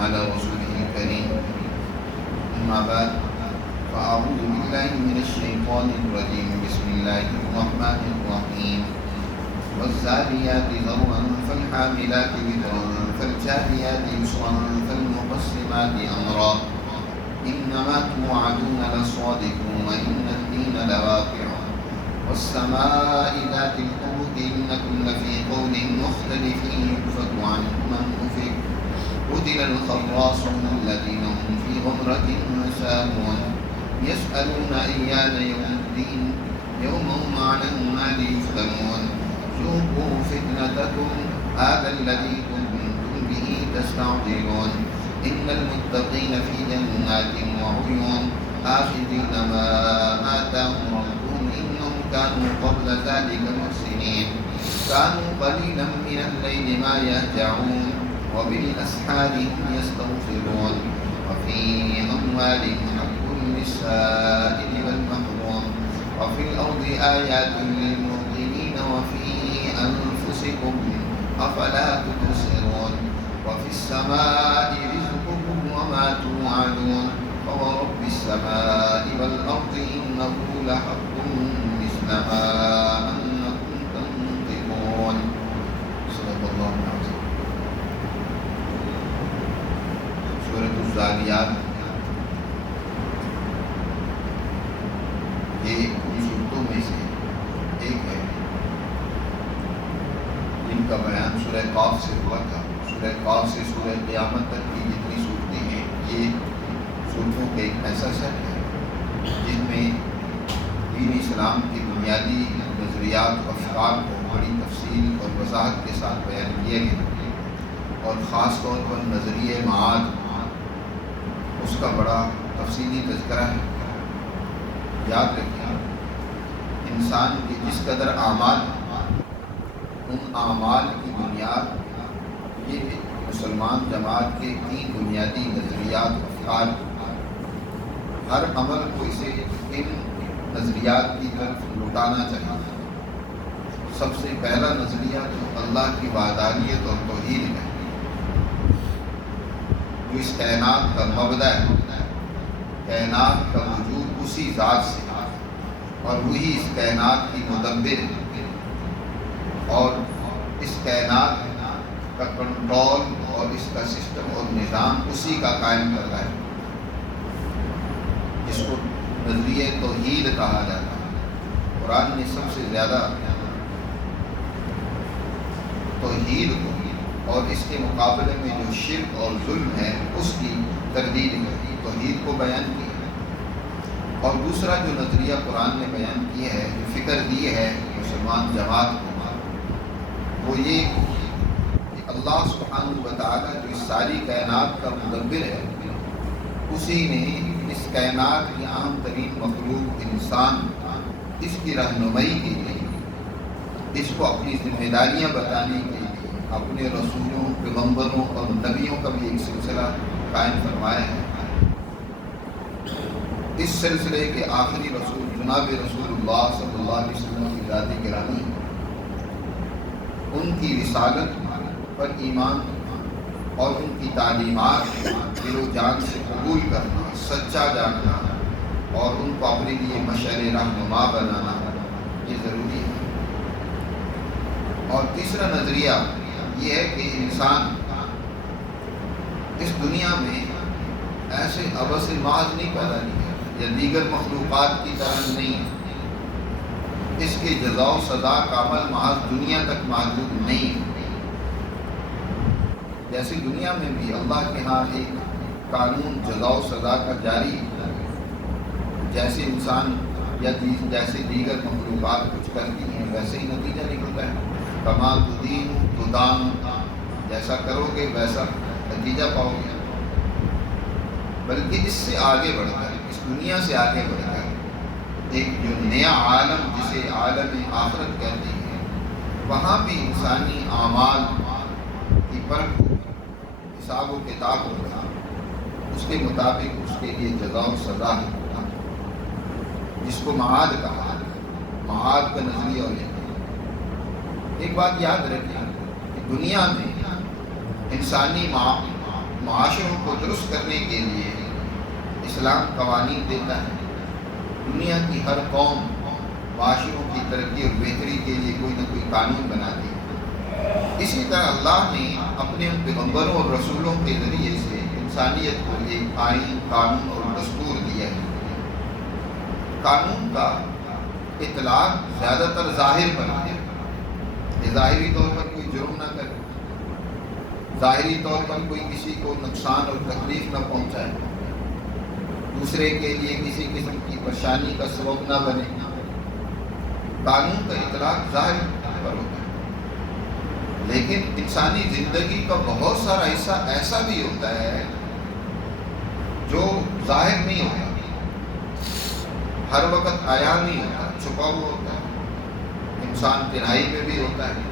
على رسوله الكريم. أما بعد فأعوذ بالله من الشيطان الرجيم. بسم الله الرحمن الرحيم. والذاريات ذروا فالحاملات وزرا فالجاريات يسرا فالمقسمات أمرا إنما توعدون لصادق وإن الدين لواقع والسماء ذات الحبك إنكم لفي قول مختلف يؤفك عنه من أفك قتل الخراصون الذين هم في غمرة ساهون يسألون أيان يوم الدين يوم هم على النار يفتنون ذوقوا فتنتكم هذا الذي كنتم به تستعجلون إن المتقين في جنات وعيون آخذين ما آتاهم ربهم إنهم كانوا قبل ذلك محسنين كانوا قليلا من الليل ما يهجعون وبالأسحار هم يستغفرون وفي أموالهم حق للسائل والمحروم وفي الأرض آيات للموقنين وفي أنفسكم أفلا تبصرون وفي السماء رزقكم وما توعدون فورب السماء والأرض إنه لحق مثل ما أنكم تنطقون. صدق الله العظيم. سورۃ الذاریات یہ ان صورتوں میں سے ایک ہے جن کا بیان سورہ قاف سے ہوا تھا. سورہ قاف سے سورہ قیامت تک کی جتنی صورتیں ہیں یہ صورتوں کا ایک ایسا سیٹ ہے جن میں دین اسلام کی بنیادی نظریات و افکار کو بڑی تفصیل اور وضاحت کے ساتھ بیان کیا گیا اور خاص طور پر نظریہ معاد اس کا بڑا تفصیلی تذکرہ ہے. یاد رکھیں انسان کے جس قدر اعمال ان اعمال کی بنیاد یہ مسلمان جماعت کے 3 بنیادی نظریات افکار ہر عمل کو اسے ان نظریات کی طرف لوٹانا چاہیے. سب سے پہلا نظریہ تو اللہ کی وحدانیت اور توحید ہے جو اس کائنات کا مبدأ ہے. کائنات کا وجود اسی ذات سے اور وہی اس کائنات کی مدبر ہے اور اس کائنات کا کنٹرول اور اس کا سسٹم اور نظام اسی کا قائم کرتا ہے جس کو نظریہ توحید کہا جاتا ہے. قرآن نے سب سے زیادہ توحید کو اور اس کے مقابلے میں جو شرک اور ظلم ہے اس کی تردید کی توحید کو بیان کی ہے. اور دوسرا جو نظریہ قرآن نے بیان کیا ہے جو فکر دی ہے مسلمان جماعت کو وہ یہ کہ اللہ سبحانہ و تعالیٰ جو اس ساری کائنات کا مدبر ہے اسی نے اس کائنات کی عام ترین مخلوق انسان اس کی رہنمائی کے لیے اس کو اپنی ذمہ داریاں بتانے کے لیے اپنے رسولوں پیغمبروں اور نبیوں کا بھی ایک سلسلہ قائم فرمایا ہے. اس سلسلے کے آخری رسول جناب رسول اللہ صلی اللہ علیہ وسلم کی ذات گرامی ان کی رسالت پر ایمان اور ان کی تعلیمات دل و جان سے قبول کرنا سچا جاننا اور ان کو اپنے لیے مشعل رہنما بنانا یہ ضروری ہے. اور تیسرا نظریہ یہ ہے کہ انسان اس دنیا میں ایسے عبث محض نہیں پیدا نہیں ہے یا دیگر مخلوقات کی طرح نہیں ہے. اس کے جزا و سزا کا عمل محض دنیا تک محدود نہیں ہے. جیسے دنیا میں بھی اللہ کے ہاں ایک قانون جزا و سزا کا جاری ہے جیسے انسان یا جیسے دیگر مخلوقات کچھ کرتی ہیں ویسے ہی نتیجہ نکلتا ہے. کما تدین تدان جیسا کرو گے ویسا نتیجہ پاؤ گے. بلکہ اس سے آگے بڑھ کر اس دنیا سے آگے بڑھ کر ایک جو نیا عالم جسے عالم آخرت کہتے ہیں وہاں بھی انسانی اعمال کی پرکھ حساب و کتاب ہوگا. اس کے مطابق اس کے لیے جزا و سزا ہے جس کو معاد کہا. معاد کا نظریہ ہو جائے. ایک بات یاد رکھیں کہ دنیا میں انسانی معاشروں کو درست کرنے کے لیے اسلام قوانین دیتا ہے. دنیا کی ہر قوم معاشروں کی ترقی اور بہتری کے لیے کوئی نہ کوئی قانون بناتی ہے. اسی طرح اللہ نے اپنے پیغمبروں اور رسولوں کے ذریعے سے انسانیت کو ایک آئین، قانون اور دستور دیا ہے. قانون کا اطلاق زیادہ تر ظاہر پر ہے کہ ظاہری طور پر کوئی جرم نہ کرے، ظاہری طور پر کوئی کسی کو نقصان اور تکلیف نہ پہنچائے، دوسرے کے لیے کسی قسم کی پریشانی کا سبب نہ بنے. قانون کا اطلاق ظاہر پر ہوتا ہے، لیکن انسانی زندگی کا بہت سارا حصہ ایسا بھی ہوتا ہے جو ظاہر نہیں ہوتا، ہر وقت عیاں نہیں ہوتا، چھپا ہوا ہوتا ہے. انسان تنہائی میں بھی ہوتا ہے.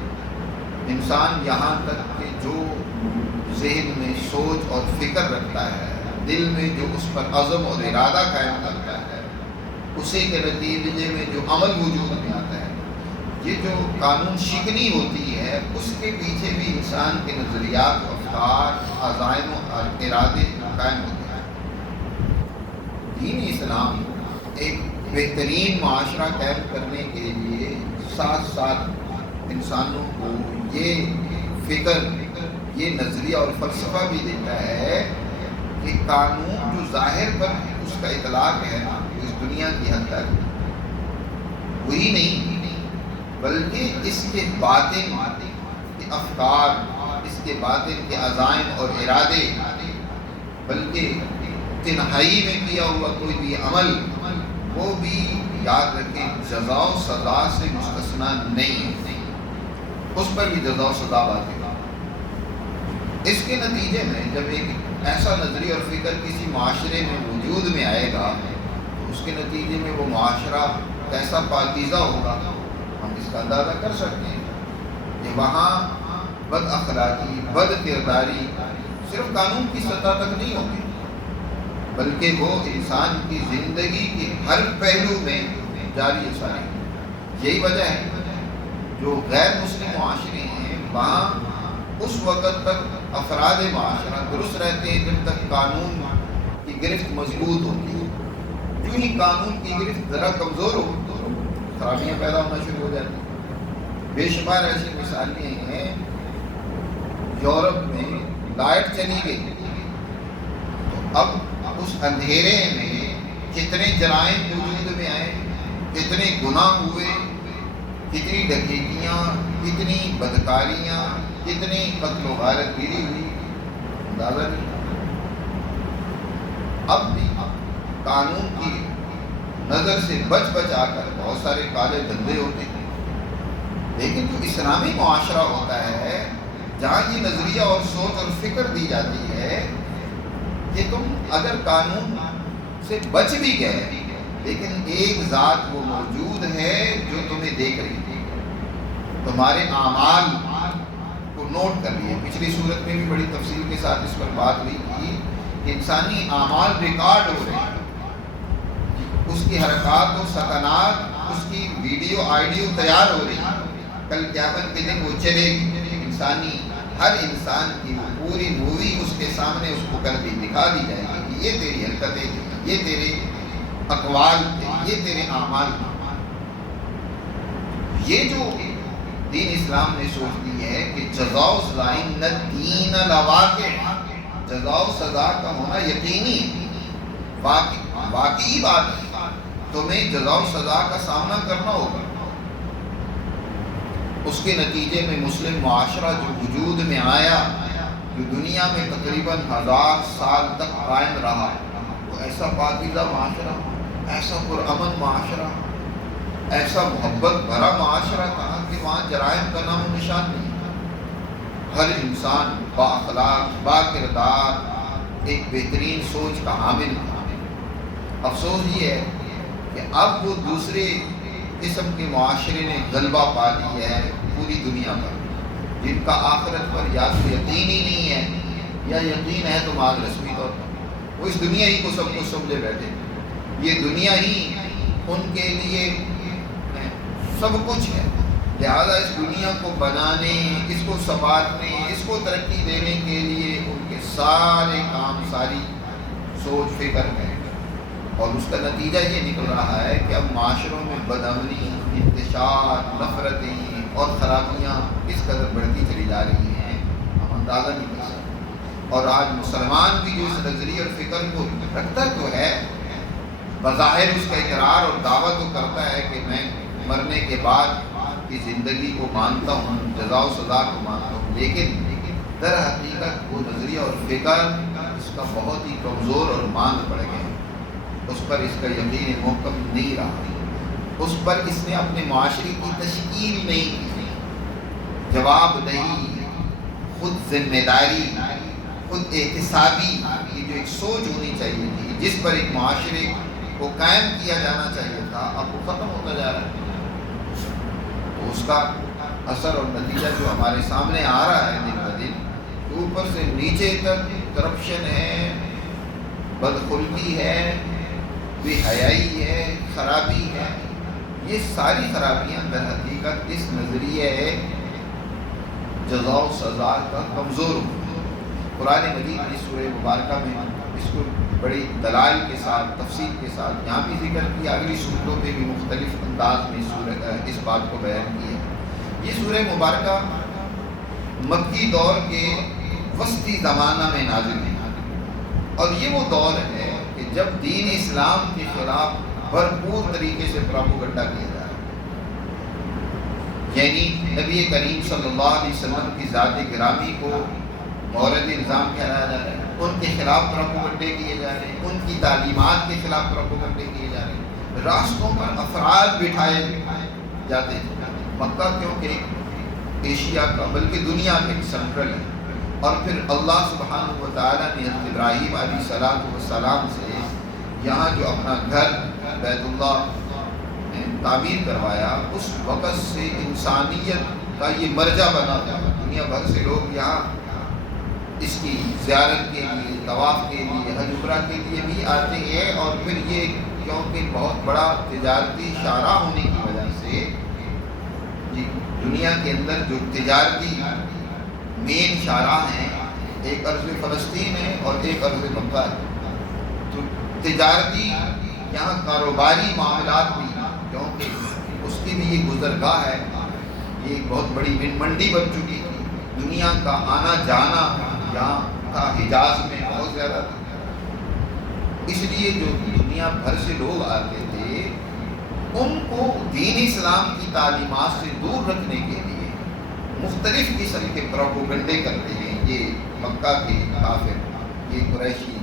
انسان یہاں تک کہ جو ذہن میں سوچ اور فکر رکھتا ہے، دل میں جو اس پر عزم اور ارادہ قائم کرتا ہے، اسی کے نتیجے میں جو عمل وجود میں آتا ہے، یہ جو قانون شکنی ہوتی ہے، اس کے پیچھے بھی انسان کے نظریات، افکار، عزائم اور ارادے قائم ہوتے ہیں. دین اسلام ایک بہترین معاشرہ قائم کرنے کے لیے ساتھ ساتھ انسانوں کو یہ فکر، یہ نظریہ اور فلسفہ بھی دیتا ہے کہ قانون جو ظاہر پر اس کا اطلاق ہے اس دنیا کی حد تک وہی نہیں، بلکہ اس کے باطن کے افکار، اس کے باطن کے عزائم اور ارادے، بلکہ تنہائی میں کیا ہوا کوئی بھی عمل، وہ بھی یاد رکھیں جزا و سزا سے مستثنا نہیں ہے، اس پر بھی جزا و سزا واقع. اس کے نتیجے میں جب ایک ایسا نظریہ اور فکر کسی معاشرے میں وجود میں آئے گا تو اس کے نتیجے میں وہ معاشرہ کیسا پاکیزہ ہوگا ہم اس کا اندازہ کر سکتے ہیں. کہ وہاں بد اخلاقی، بد کرداری صرف قانون کی سطح تک نہیں ہوگی، بلکہ وہ انسان کی زندگی کے ہر پہلو میں جاری و ساری. یہی وجہ ہے جو غیر مسلم معاشرے ہیں وہاں اس وقت تک افراد معاشرہ درست رہتے ہیں جب تک قانون کی گرفت مضبوط ہوتی ہے. جو ہی قانون کی گرفت ذرا کمزور ہو تو خرابیاں پیدا ہونا شروع ہو جاتی ہیں. بے شمار ایسی مثالیں ہیں. یورپ میں لائٹ چلی گئی تو اب اس اندھیرے میں کتنے جرائم وجود میں آئے، کتنے گناہ ہوئے، کتنی ڈکیتیاں، کتنی بدکاریاں، کتنی قتل و غارت گیری ہوئی، اندازہ نہیں. اب بھی قانون کی نظر سے بچ آ کر بہت سارے کالے دھندے ہوتے ہیں. لیکن جو اسلامی معاشرہ ہوتا ہے جہاں یہ نظریہ اور سوچ اور فکر دی جاتی ہے کہ تم اگر قانون سے بچ بھی گئے لیکن ایک ذات وہ موجود ہے جو تمہیں دیکھ رہی ہے، تمہارے اعمال کو نوٹ کر لیے. پچھلی صورت میں بھی بڑی تفصیل کے ساتھ اس پر بات ہوئی تھی کہ انسانی اعمال ریکارڈ ہو رہے ہیں، اس کی حرکات و سکنات، اس کی ویڈیو آئیڈیو تیار ہو رہی ہے. کل قیامت کے دن وہ چلے گی، انسانی ہر انسان کی وہ پوری مووی اس کے سامنے اس کو کر دی دکھا دی جائے گی کہ یہ تیری حرکتیں تھیں، یہ تیرے اقوال تھے، یہ تیرے اعمال تھے. یہ جو دین اسلام نے سوچ دی ہے کہ جزا و سزا ان الدین لواقع، جزا و سزا کا ہونا یقینی واقعی بات ہے، تمہیں جزا و سزا کا سامنا کرنا ہوگا. اس کے نتیجے میں مسلم معاشرہ جو وجود میں آیا، جو دنیا میں تقریباً 1000 سال تک قائم رہا، وہ ایسا پاکیزہ معاشرہ، ایسا پرامن معاشرہ، ایسا محبت بھرا معاشرہ تھا کہ وہاں جرائم کا نام و نشان نہیں. ہر انسان با اخلاق، با کردار، ایک بہترین سوچ کا حامل تھا. افسوس یہ ہے کہ اب وہ دوسرے قسم کے معاشرے نے غلبہ پا لیا ہے پوری دنیا پر، جن کا آخرت پر یا تو یقین ہی نہیں ہے یا یقین ہے تو مال رسمی طور پر وہ اس دنیا ہی کو سب کچھ سمجھے بیٹھے. یہ دنیا ہی ان کے لیے سب کچھ ہے. لہذا اس دنیا کو بنانے، اس کو سنوارنے، اس کو ترقی دینے کے لیے ان کے سارے کام، ساری سوچ فکر ہے، اور اس کا نتیجہ یہ نکل رہا ہے کہ اب معاشروں میں بدامنی، انتشار، نفرتیں اور خرابیاں کس قدر بڑھتی چلی جا رہی ہیں ہم اندازہ نہیں کر سکتے۔ اور آج مسلمان بھی جو اس نظریے اور فکر کو رکھتا تو ہے، بظاہر اس کا اقرار اور دعویٰ تو کرتا ہے کہ میں مرنے کے بعد کی زندگی کو مانتا ہوں، جزا و سزا کو مانتا ہوں، لیکن در حقیقت وہ نظریہ اور فکر اس کا بہت ہی کمزور اور ماند پڑ گیا، اس پر اس کا یقین محکم نہیں رہا، اس پر اس نے اپنے معاشرے کی تشکیل نہیں کی، جواب دہی، خود ذمہ داری، خود احتسابی کی جو ایک سوچ ہونی چاہیے تھی، جس پر ایک معاشرے کو قائم کیا جانا چاہیے تھا، اب وہ ختم ہوتا جا رہا ہے۔ تو اس کا اثر اور نتیجہ جو ہمارے سامنے آ رہا ہے دن بہ دن، اوپر سے نیچے تک کرپشن ہے، بدخلقی ہے، بے حیائی ہے، خرابی ہے، یہ ساری خرابیاں در حقیقت اس نظریے جزا و سزا کا کمزور ہونا۔ قرآن مجید کی سورہ مبارکہ میں اس کو بڑی دلائل کے ساتھ، تفصیل کے ساتھ یہاں بھی ذکر کیا، اگلی سورتوں میں بھی مختلف انداز میں اس بات کو بیان کیا۔ یہ سورہ مبارکہ مکی دور کے وسطی زمانہ میں نازل ہے، اور یہ وہ دور ہے کہ جب دین اسلام کے خلاف بھرپور طریقے سے پروپیگنڈا کیا جا رہا ہے، یعنی نبی کریم صلی اللہ علیہ وسلم کی ذات گرامی کو مورد الزام ٹھہرایا جا رہا ہے، ان کے خلاف پروپیگنڈے کیے جا رہے ہیں، ان کی تعلیمات کے خلاف پروپیگنڈے کیے جا رہے ہیں، راستوں پر افراد بٹھائے جاتے ہیں۔ مکہ کیونکہ ایشیا کا بلکہ دنیا کے سینٹرل ہے، اور پھر اللہ سبحانہ و تعالیٰ نے حضرت ابراہیم علیہ السلام سے یہاں جو اپنا گھر بیت اللہ تعمیر کروایا، اس وقت سے انسانیت کا یہ مرجع بنا تھا، دنیا بھر سے لوگ یہاں اس کی زیارت کے لیے، طواف کے لیے، حج عمرہ کے لیے بھی آتے ہیں، اور پھر یہ کیونکہ بہت بڑا تجارتی شاہراہ ہونے کی وجہ سے دنیا کے اندر جو تجارتی مین شاہراہ ہیں، ایک ارض فلسطین ہے اور ایک ارض مکہ ہے، تو تجارتی یہاں کاروباری معاملات بھی، کیونکہ اس کی بھی یہ گزرگاہ ہے، یہ ایک بہت بڑی منڈی بن چکی تھی، دنیا کا آنا جانا یہاں تھا، حجاز میں بہت زیادہ تھا، اس لیے جو دنیا بھر سے لوگ آتے تھے ان کو دین اسلام کی تعلیمات سے دور رکھنے کے لیے مختلف قسم کے پروپیگنڈے کرتے ہیں یہ مکہ کے کافر، یہ قریشی،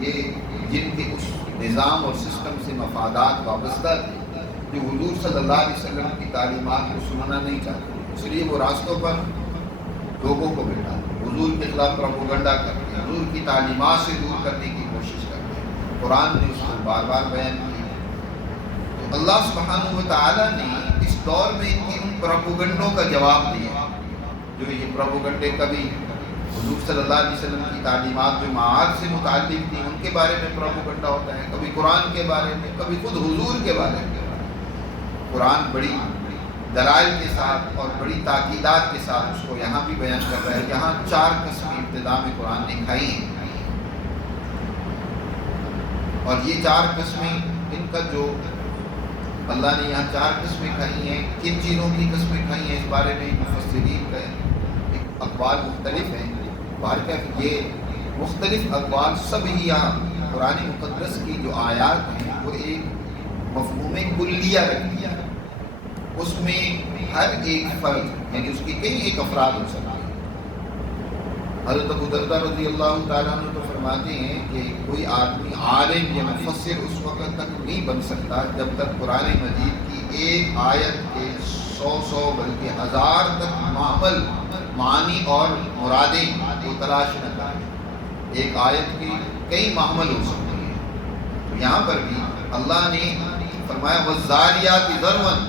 یہ جن کے اس نظام اور سسٹم سے مفادات وابستہ تھے، جو حضور صلی اللہ علیہ وسلم کی تعلیمات کو سننا نہیں چاہتے، اس لیے وہ راستوں پر لوگوں کو بٹھاتے ہیں، حضور کے خلاف پروپیگنڈا کرتے ہیں، حضور کی تعلیمات سے دور کرنے کی کوشش کرتے ہیں۔ قرآن نے اس کو بار بار بیان کیا۔ تو اللہ سبحانہ و تعالیٰ نے اس دور میں ان کی ان پروپیگنڈوں کا جواب دیا، جو یہ پروپیگنڈے کبھی حضور صلی اللہ علیہ وسلم کی تعلیمات جو معاد سے متعلق تھیں ان کے بارے میں پروپیگنڈا ہوتا ہے، کبھی قرآن کے بارے میں، کبھی خود حضور کے بارے میں۔ قرآن بڑی دلائل کے ساتھ اور بڑی تاکیدات کے ساتھ اس کو یہاں بھی بیان کر رہا ہے۔ یہاں 4 قسمیں ابتدا میں قرآن نے کھائی ہیں، اور یہ 4 قسمیں، ان کا جو اللہ نے یہاں 4 قسمیں کھائی ہیں، کن چیزوں کی قسمیں کھائی ہیں اس بارے میں مفسرین کا اقوال مختلف ہیں۔ بہرکیف یہ مختلف اقوال سب ہی یہاں قرآن مقدس کی جو آیات ہیں وہ ایک مفہوم کلیہ رکھتی ہے، اس میں ہر ایک فرد یعنی اس کی کئی ایک افراد ہو سکتے ہیں۔ حضرت ابو دردہ رضی اللہ تعالیٰ عنہ تو فرماتے ہیں کہ کوئی آدمی عالم یا مفسر اس وقت تک نہیں بن سکتا جب تک قرآن مجید کی ایک آیت کے 100 بلکہ 1000 تک معمل، معنی اور مرادیں وہ تلاش نہ کریں۔ ایک آیت کے کئی معمل ہو سکتے ہیں۔ تو یہاں پر بھی اللہ نے فرمایا وَالذَّارِيَاتِ ذَرْوًا،